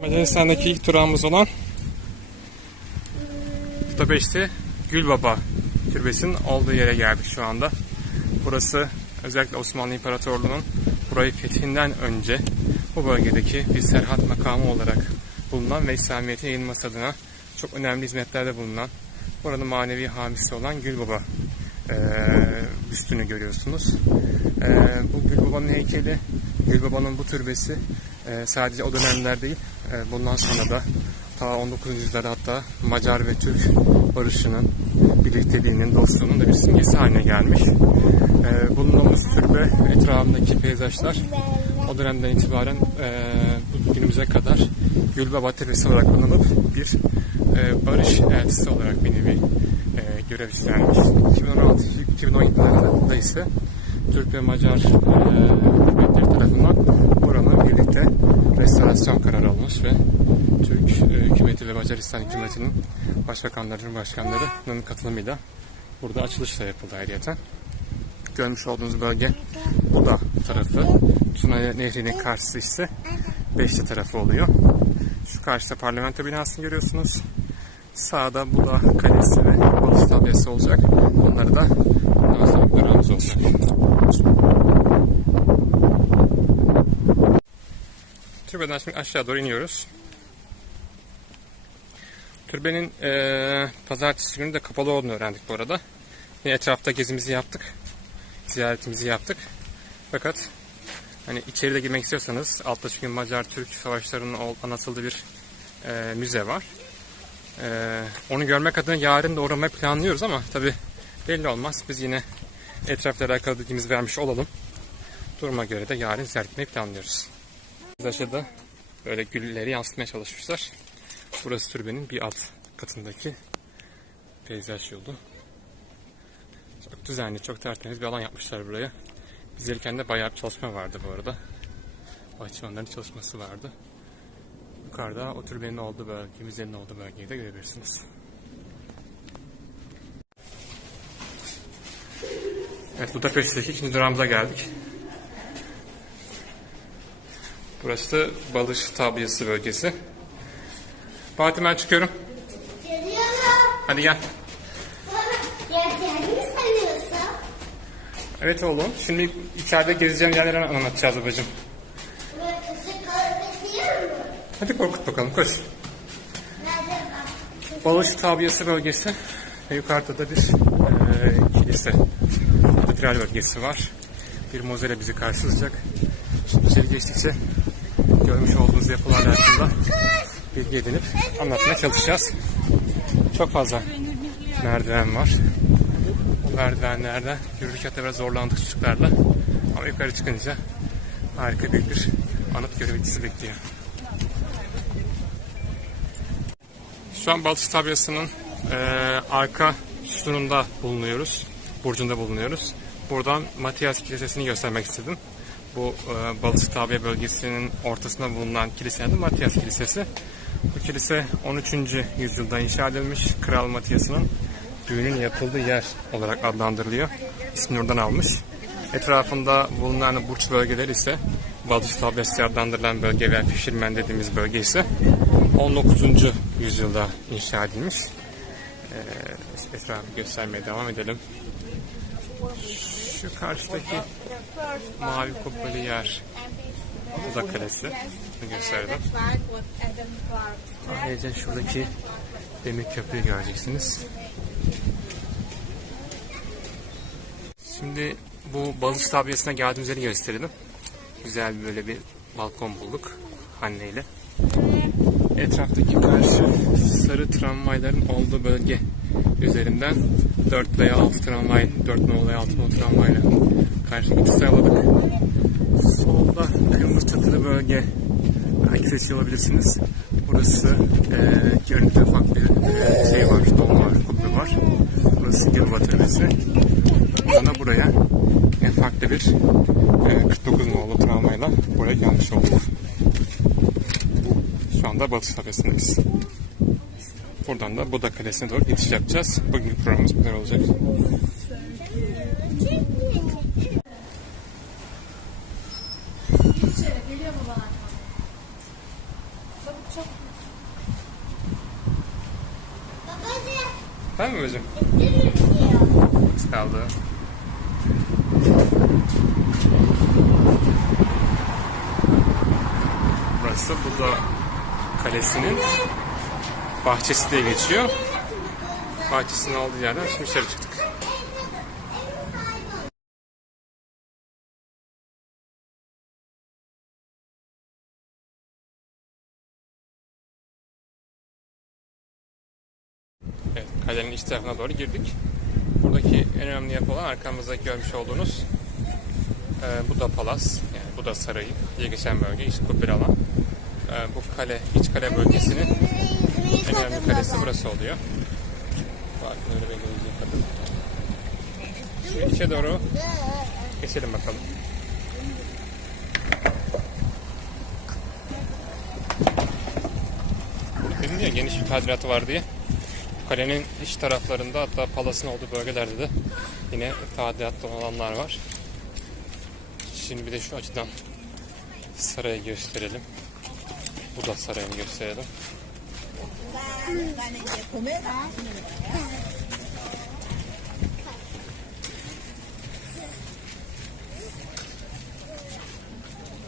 Macaristan'daki ilk durağımız olan Budapeşte Gülbaba Türbesi'nin olduğu yere geldik şu anda. Burası özellikle Osmanlı İmparatorluğu'nun burayı fethinden önce bu bölgedeki bir serhat makamı olarak bulunan ve İslamiyet'in yayılması adına çok önemli hizmetlerde bulunan buranın manevi hamisi olan Gülbaba eee büstünü görüyorsunuz. Eee, bu Gülbaba'nın heykeli, Gülbaba'nın bu türbesi eee, sadece o dönemler değil, eee, bundan sonra da ta 19. yüzyılda hatta Macar ve Türk barışının, birlikteliğinin, dostluğunun da bir simgesi haline gelmiş. Eee bulunduğumuz türbe etrafındaki peyzajlar o dönemden itibaren bu günümüze kadar Gülbaba Tepesi olarak kullanılıp bir eee, barış elçisi olarak bir nevi eee, görev üstlenmiş. 2016-2017'lerde ise Türk ve Macar hükümetleri tarafından buranın birlikte restorasyon kararı alınmış ve Türk eee, hükümeti ve Macaristan hükümetinin başbakanları, cumhurbaşkanlarının katılımıyla burada açılış da yapıldı ayrıyeten. Görmüş olduğunuz bölge Buda tarafı. Tuna Nehri'nin karşısı ise Beşli tarafı oluyor. Şu karşıda parlamento binasını görüyorsunuz. Sağda Buda Kalesi ve Balış Tabyası olacak. Onları da daha sonra olacak. Türbeden şimdi aşağı doğru iniyoruz. Türbenin eee pazartesi günü de kapalı olduğunu öğrendik bu arada. Yine etrafta gezimizi yaptık. Ziyaretimizi yaptık. Fakat hani içeride girmek istiyorsanız altta çünkü Macar-Türk savaşlarının anlatıldığı bir eee, müze var. Eee, onu görmek adına yarın da uğramayı planlıyoruz ama tabi belli olmaz. Biz yine etrafla alakalı bilgimizi vermiş olalım. Duruma göre de yarın ziyaret etmeyi planlıyoruz. Aşağıda böyle gülleri yansıtmaya çalışmışlar. Burası türbenin bir alt katındaki peyzaj yolu. Çok düzenli, çok tertemiz bir alan yapmışlar buraya. Biz gelirken de bayağı bir çalışma vardı bu arada. Bahçıvanların çalışması vardı. Yukarıda o türbenin olduğu bölge, müzenin olduğu bölgeyi de görebilirsiniz. Evet, Budapeşte'deki ikinci durağımıza geldik. Burası Balış Tabyası bölgesi. Fatih ben çıkıyorum. Geliyorum. Hadi gel. Ya kendini sanıyorsun. Evet oğlum. Şimdi içeride gezeceğim yerleri anlatacağız babacığım. Mu? Hadi korkut bakalım koş. Nerede bak? Balış Tabiyası bölgesi ve yukarıda da bir eee kilise, katedral bölgesi var. Bir mozeyle bizi karşılayacak. Şimdi içeri geçtikçe görmüş olduğunuz yapılarla hakkında bilgi edinip anlatmaya çalışacağız. Çok fazla merdiven var. Bu merdivenlerden yürürken de biraz zorlandık çocuklarla. Ama yukarı çıkınca harika büyük bir anıt görevi bizi bekliyor. Şu an Balçı Tabyası'nın eee, arka sütununda bulunuyoruz. Burcunda bulunuyoruz. Buradan Matias Kilisesi'ni göstermek istedim. Bu e, Balçı Tabya bölgesinin ortasında bulunan kilisenin adı Matias Kilisesi. Bu kilise 13. yüzyılda inşa edilmiş. Kral Matias'ın düğünün yapıldığı yer olarak adlandırılıyor. İsmini oradan almış. Etrafında bulunan burç bölgeleri ise Balçı Tabyası adlandırılan bölge ve Pişirmen dediğimiz bölge ise 19. yüzyılda inşa edilmiş. İşte etrafı göstermeye devam edelim. Şu karşıdaki mavi kubbeli yer bu kalesi. Bunu gösterdim. Ayrıca şuradaki demir köprüyü göreceksiniz. Şimdi bu balış tabiyesine geldiğimiz yeri gösterelim. Güzel böyle bir balkon bulduk anneyle. Etraftaki karşı sarı tramvayların olduğu bölge üzerinden 4 veya 6 tramvay, 4 nolu veya 6 nolu tramvayla karşı geçiş sağladık. Solda kırmızı çatılı bölge belki seçiyor. Burası e, görüntü ufak bir şey var, dolma kubbe var. Burası Gilva Tepesi. Sonra buraya yine farklı bir e, 49 nolu tramvayla buraya gelmiş olduk. Şu anda Batı Tepesi'ndeyiz. Buradan da Buda Kalesi'ne doğru geçiş yapacağız. Bugünkü programımız kadar olacak. çok. Babacığım, Bitti mi bitiyor? Az kaldı. Burası Buda Kalesi'nin bahçesi diye geçiyor. Bahçesinin olduğu yerden şimdi dışarı çıktık. Evet, kalenin iç tarafına doğru girdik. Buradaki en önemli yapı olan arkamızda görmüş olduğunuz e, Buda Palas, yani Buda Sarayı diye geçen bölge, iç kubbe alan. E, bu kale, iç kale bölgesinin en önemli kalesi burası oluyor. Bakın öyle bir İngilizce kadın. Şimdi içe doğru geçelim bakalım. Dedim ya geniş bir tadilatı var diye. Kalenin iç taraflarında hatta palasın olduğu bölgelerde de yine tadilatlı olanlar var. Şimdi bir de şu açıdan sarayı gösterelim. Bu da sarayını gösterelim.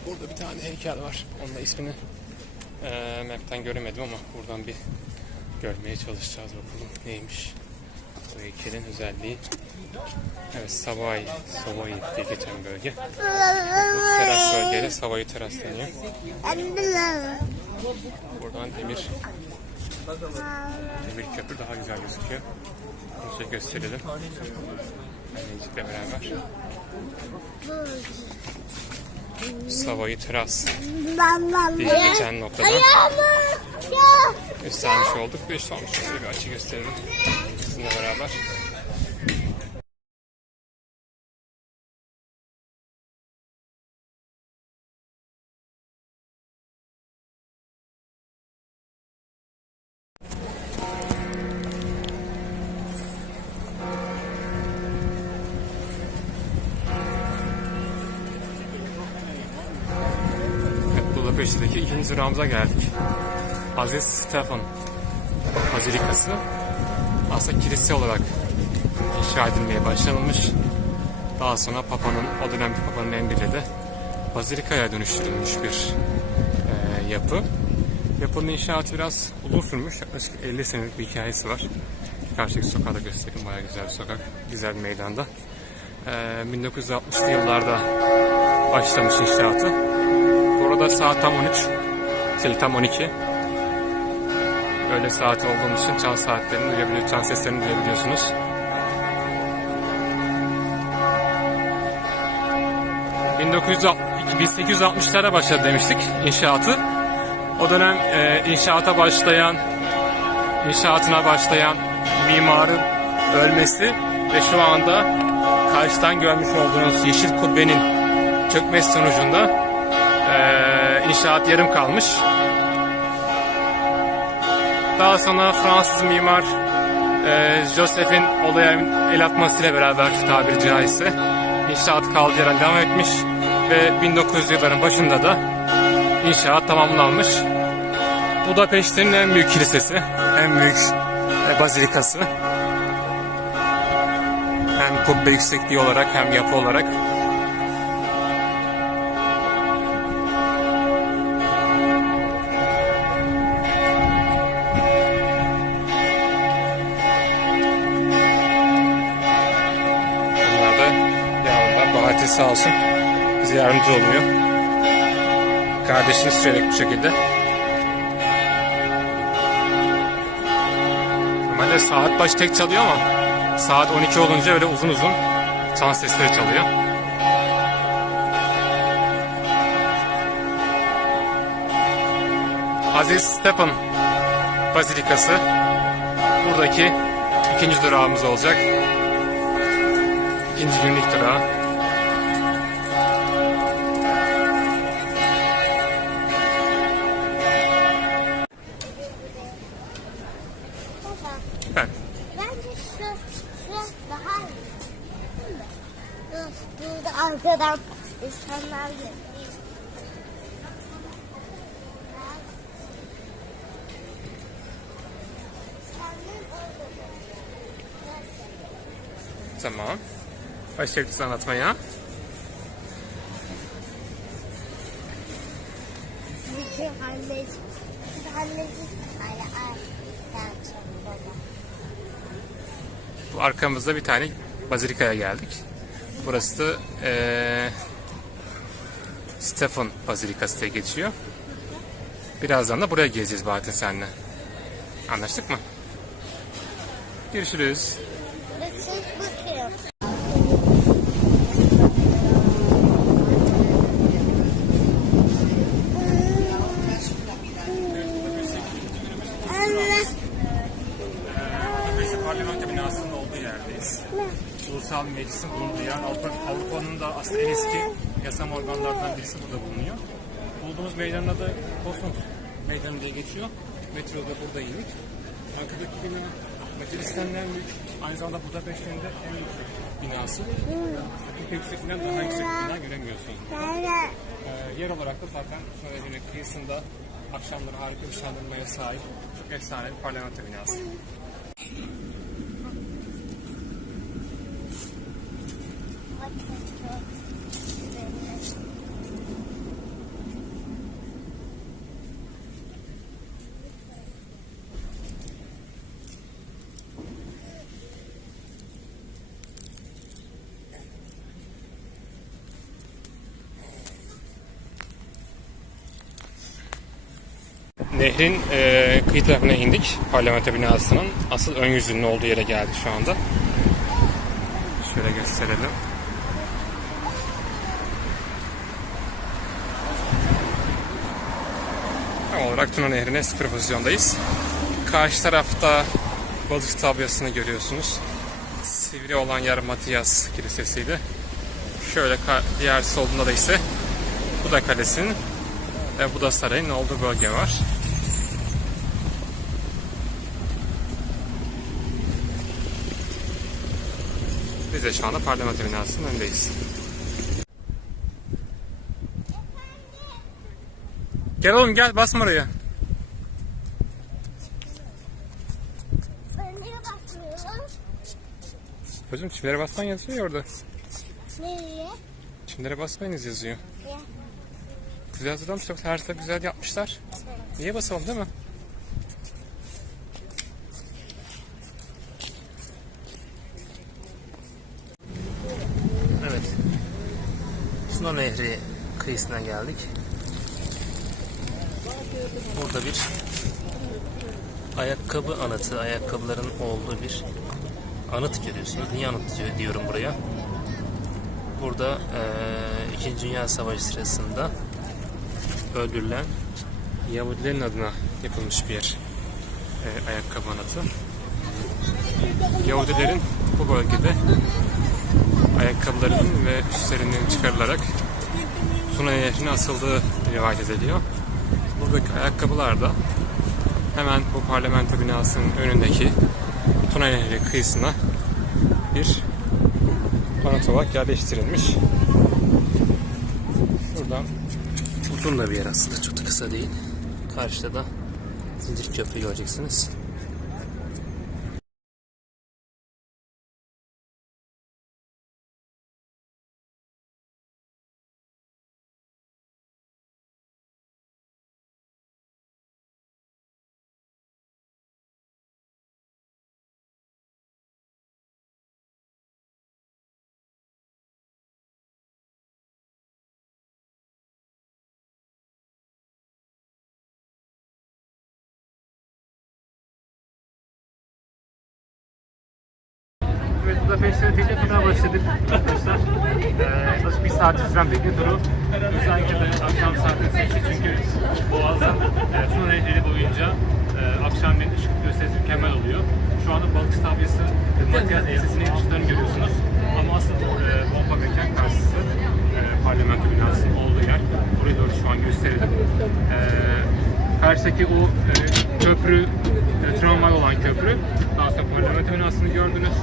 Burada bir tane heykel var. Onun da ismini eee map'ten göremedim ama buradan bir görmeye çalışacağız bakalım neymiş. Bu heykelin özelliği. Evet Savay, Savay diye geçen bölge. Teras bölgeyle Savay teras deniyor. Buradan demir demir köprü daha güzel gözüküyor. Bunu size gösterelim. Müzikle beraber. Savayı teras diye geçen. Ya. Göstermiş olduk. Ve son şöyle bir açı gösterelim sizinle beraber. Budapeşte'deki ikinci durağımıza geldik. Aziz Stefan Bazilikası aslında kilise olarak inşa edilmeye başlanılmış. Daha sonra Papa'nın, o dönemki Papa'nın emriyle de Bazilika'ya dönüştürülmüş bir e, yapı. Yapının inşaatı biraz uzun sürmüş. Yaklaşık 50 senelik bir hikayesi var. Karşıdaki sokağı da göstereyim. Bayağı güzel bir sokak. Güzel bir meydanda. E, 1960'lı yıllarda başlamış inşaatı. Burada saat tam 13. Şey tam 12. Öyle saat olduğumuz için çan saatlerini duyabiliyor, çan seslerini duyabiliyorsunuz. ...1960 1860'lara başladı demiştik inşaatı. O dönem e, inşaata başlayan, inşaatına başlayan mimarın ölmesi ve şu anda karşıdan görmüş olduğunuz yeşil kubbenin çökmesi sonucunda e, inşaat yarım kalmış. Daha sonra Fransız mimar e, Joseph'in olaya el atmasıyla beraber tabiri caizse inşaat kaldığı yerden devam etmiş ve 1900 yılların başında da inşaat tamamlanmış. Budapeşte'nin en büyük kilisesi, en büyük e, bazilikası. Hem kubbe yüksekliği olarak hem yapı olarak. Bahattin sağ olsun bize yardımcı oluyor. Kardeşini sürekli bu şekilde. Normalde saat başı tek çalıyor ama saat 12 olunca öyle uzun uzun çan sesleri çalıyor. Aziz Stefan Bazilikası buradaki ikinci durağımız olacak. İkinci günlük durağı. arkadan insanlar geliyor. Tamam. Başlayabiliriz anlatmaya. Anneciğim, Bu arkamızda bir tane bazilikaya geldik. Burası da eee Stephen Bazilikası diye geçiyor. Birazdan da buraya gezeceğiz Bahattin seninle. Anlaştık mı? Görüşürüz. Yasam organlarından birisi burada bulunuyor. Bulduğumuz meydanın adı Kosmos Meydanı diye geçiyor. Metroda burada indik. Arkadaki bina Macaristan en büyük, aynı zamanda Budapeşte'nin de en yüksek binası. Bir yüksekinden daha yüksek bina göremiyorsun. Anne. Ee, yer olarak da zaten Sınırcı'nın kıyısında akşamları harika bir şenlenmeye sahip çok efsane bir parlamento binası. Nehrin e, kıyı tarafına indik. Parlamento binasının asıl ön yüzünün olduğu yere geldik şu anda. Şöyle gösterelim. Tam olarak Tuna Nehri'ne sıfır pozisyondayız. Karşı tarafta balık tabyasını görüyorsunuz. Sivri olan yer Matias Kilisesi'ydi. Şöyle diğer solunda da ise Buda Kalesi'nin ve Buda Sarayı'nın olduğu bölge var. Biz de şu anda parlamento binasının önündeyiz. Gel oğlum gel basma oraya. Ben niye? Hocam çimlere basman yazıyor ya orada. Nereye? Çimlere basmayınız yazıyor. Ya. Güzel hazırlamışlar. Her tarafı güzel yapmışlar. Niye basalım değil mi? Evet. Tuna Nehri kıyısına geldik. Burada bir ayakkabı anıtı, ayakkabıların olduğu bir anıt görüyorsunuz. Niye anıt diyor- diyorum buraya? Burada eee İkinci Dünya Savaşı sırasında öldürülen Yahudilerin adına yapılmış bir. Eee, ayakkabı anıtı. Yahudilerin bu bölgede ayakkabılarının ve üstlerinin çıkarılarak Tuna Nehri'ne asıldığı rivayet ediliyor. Buradaki ayakkabılar da hemen bu parlamento binasının önündeki Tuna Nehri kıyısına bir anıt olarak yerleştirilmiş. Şuradan uzun da bir yer aslında çok da kısa değil. Karşıda da zincir köprü göreceksiniz. Budapest'e tekne turuna başladık arkadaşlar. Ee, bir saat süren tekne turu. Özellikle de akşam saatleri seçtik çünkü Boğaz'dan e, Tuna Nehri boyunca e, akşamleyin ışık gösterisi mükemmel oluyor. Şu anda balık tabyası ve Matias Elisi'nin ışıklarını görüyorsunuz. Ama asıl e, bomba mekan karşısı e, parlamento binasının olduğu yer. Buraya doğru şu an gösterelim. E, karşıdaki o e, köprü, e, tramvay olan köprü. Daha sonra parlamento binasını gördünüz.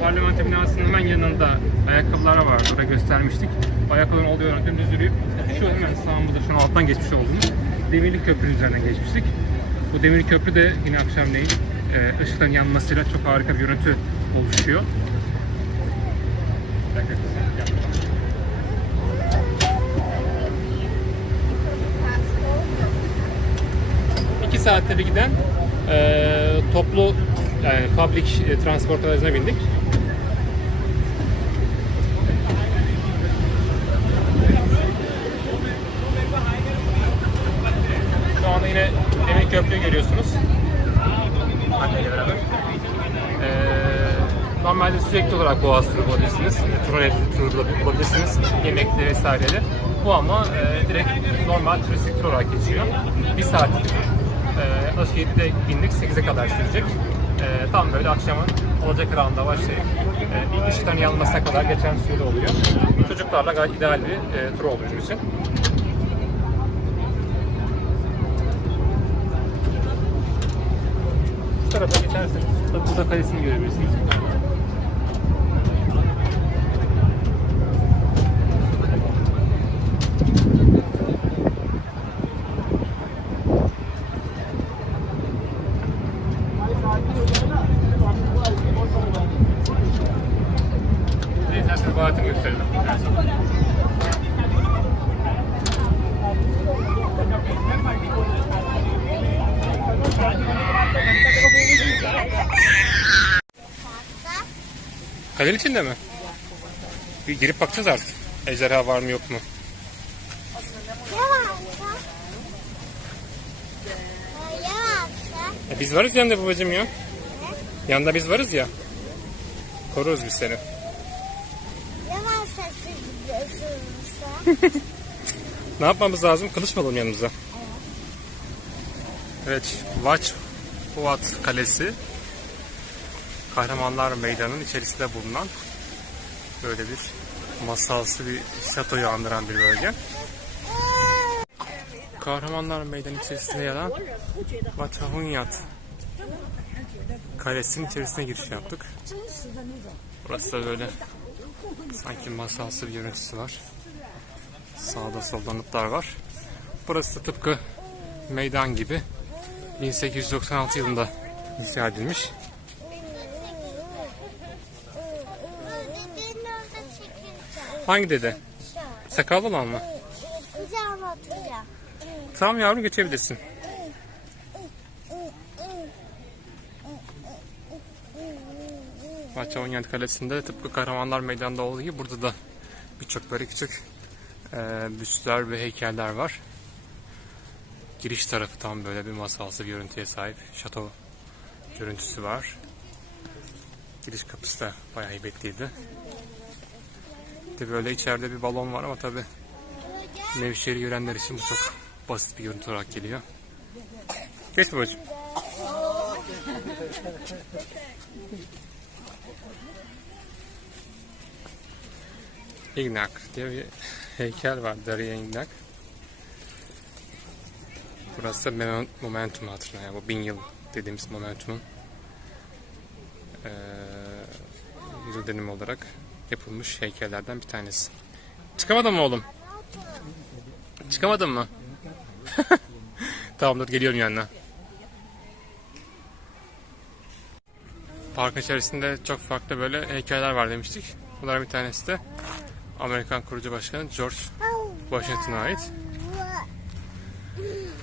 E, parlamento binasının hemen yanında ayakkabılar var. Burada göstermiştik. Ayakkabıların olduğu dümdüz yürüyüp şu hemen sağımızda şu an alttan geçmiş olduğumuz demirli köprünün üzerinden geçmiştik. Bu demir köprü de yine akşamleyin e, ışıkların yanmasıyla çok harika bir görüntü oluşuyor. İki saatte bir giden eee, toplu yani public e, transport aracına bindik. Şu anda yine Demir Köprü'yü görüyorsunuz. Anneyle beraber. Ee, normalde sürekli olarak Boğaz turu bulabilirsiniz. Tur turu bulabilirsiniz. Yemekli vesaireleri. Bu ama e, direkt normal turistik tur olarak geçiyor. Bir saatlik bir. E, Aşk 7'de bindik. 8'e kadar sürecek. E, tam böyle akşamın olacak anda başlayıp e, ilk ışıkların yanmasına kadar geçen sürede oluyor. Çocuklarla gayet ideal bir e, tur oldu bizim için. Bu tarafa geçerseniz burada kalesini görebilirsiniz. Neyse size Bahat'ını gösterelim. Kalenin içinde mi? Bir girip bakacağız artık. Ejderha var mı yok mu? E biz varız yanında babacığım ya. Yanında biz varız ya. Koruruz biz seni. Ne varsa siz? Ne yapmamız lazım? Kılıç mı alalım yanımıza? Evet, Watch Fuat Kalesi Kahramanlar Meydanı'nın içerisinde bulunan böyle bir masalsı bir şatoyu andıran bir bölge. Kahramanlar Meydanı içerisinde yer alan Vatahunyat Kalesi'nin içerisine giriş yaptık. Burası da böyle sanki masalsı bir görüntüsü var. Sağda solda anıtlar var. Burası da tıpkı meydan gibi 1896 yılında inşa edilmiş. Hangi dede? Sakallı olan mı? Tamam yavrum geçebilirsin. Bahçeonyent Kalesi'nde tıpkı Kahramanlar Meydanı'nda olduğu gibi burada da birçok böyle küçük e, büstler ve heykeller var. Giriş tarafı tam böyle bir masalsı bir görüntüye sahip. Şato görüntüsü var. Giriş kapısı da bayağı heybetliydi. Bir de böyle içeride bir balon var ama tabi Nevşehir'i görenler için bu çok basit bir görüntü olarak geliyor. Geç babacığım. Ignak diye bir heykel var. Darya Ignak. Burası da Momentum hatırına. Yani bu bin yıl dediğimiz Momentum'un yıl dönümü olarak yapılmış heykellerden bir tanesi. Çıkamadın mı oğlum? Çıkamadın mı? tamam dur geliyorum yanına. Parkın içerisinde çok farklı böyle heykeller var demiştik. Bunlar bir tanesi de Amerikan kurucu başkanı George Washington'a ait.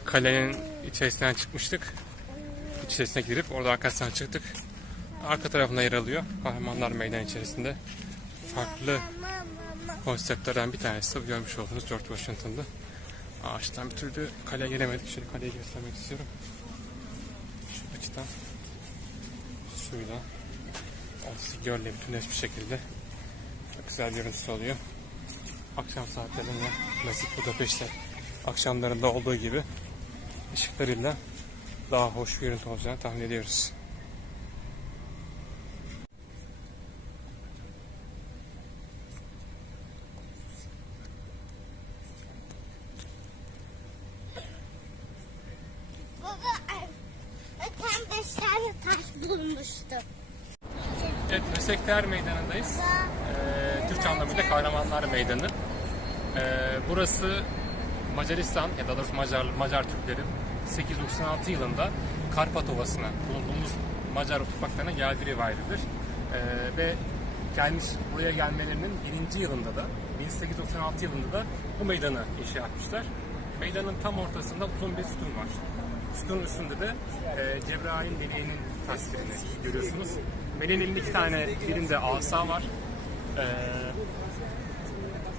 Kalenin içerisinden çıkmıştık. İçerisine girip orada arkasından çıktık. Arka tarafında yer alıyor. Kahramanlar Meydan içerisinde. Farklı konseptlerden bir tanesi bu görmüş olduğunuz George Washington'da. Ağaçtan bir türlü kaleye giremedik. Şöyle kaleyi göstermek istiyorum. Şu açıdan suyla ortası gölle bütün net bir şekilde çok güzel görüntüsü oluyor. Akşam saatlerinde klasik Budapeşte akşamlarında olduğu gibi ışıklarıyla daha hoş bir görüntü olacağını tahmin ediyoruz. Meydanı'ndayız. Ee, Türkçe anlamıyla Kahramanlar Meydanı. Ee, burası Macaristan ya da doğrusu Macar, Macar Türklerin 896 yılında Karpat Ovası'na bulunduğumuz Macar topraklarına geldiği rivayet edilir. Ee, ve gelmiş buraya gelmelerinin birinci yılında da 1896 yılında da bu meydanı inşa etmişler. Meydanın tam ortasında uzun bir sütun var. Sütunun üstünde de e, Cebrail Meleği'nin tasvirini görüyorsunuz. Meleğin elinde iki tane birinde asa var. E,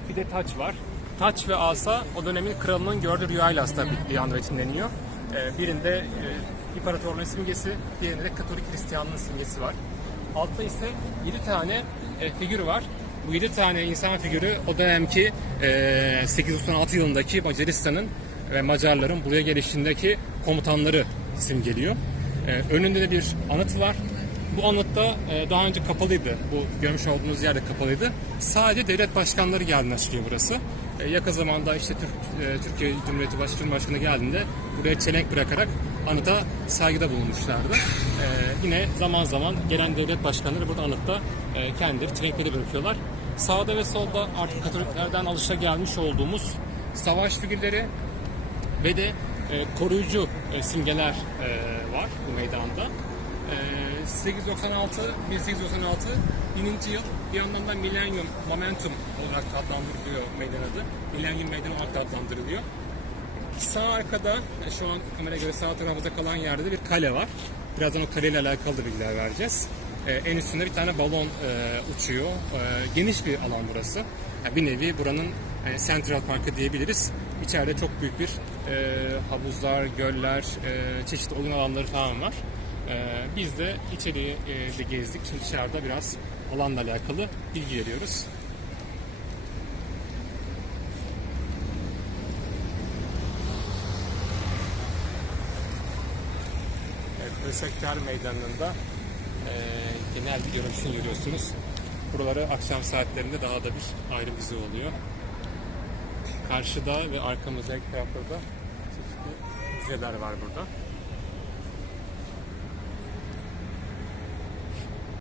bir de taç var. Taç ve asa o dönemin kralının gördüğü rüyayla aslında bir anda betimleniyor. Ee, birinde e, imparatorluğun simgesi, diğerinde de Katolik Hristiyanlığın simgesi var. Altta ise 7 tane e, figür var. Bu 7 tane insan figürü o dönemki e, 896 yılındaki Macaristan'ın ve Macarların buraya gelişindeki komutanları simgeliyor. E, önünde de bir anıt var. Bu anıtta e, daha önce kapalıydı. Bu görmüş olduğunuz yerde kapalıydı. Sadece devlet başkanları geldiğinde açılıyor burası. E, yakın zamanda işte Türk, e, Türkiye Cumhuriyeti Baş Cumhurbaşkanı geldiğinde buraya çelenk bırakarak anıta saygıda bulunmuşlardı. E, yine zaman zaman gelen devlet başkanları burada anıtta e, kendileri çelenkleri bırakıyorlar. Sağda ve solda artık Katoliklerden alışa gelmiş olduğumuz savaş figürleri ve de e, koruyucu e, simgeler e, var bu meydanda. E, 896, 1896 bininci yıl bir yandan da Millennium Momentum olarak adlandırılıyor meydan adı. Millennium Meydanı olarak adlandırılıyor. Sağ arkada, e, şu an kameraya göre sağ tarafımızda kalan yerde de bir kale var. Birazdan o kaleyle alakalı bilgiler vereceğiz. E, en üstünde bir tane balon e, uçuyor. E, geniş bir alan burası. Yani bir nevi buranın e, Central Parkı diyebiliriz. İçeride çok büyük bir havuzlar, göller, çeşitli oyun alanları falan var. Biz de içeriye de gezdik. Şimdi dışarıda biraz alanla alakalı bilgi veriyoruz. Evet, Ösekler Meydanı'nda genel bir görüntüsünü görüyorsunuz. Buraları akşam saatlerinde daha da bir ayrı vize oluyor. Karşıda ve arkamızda tarafta da çeşitli müzeler var burada.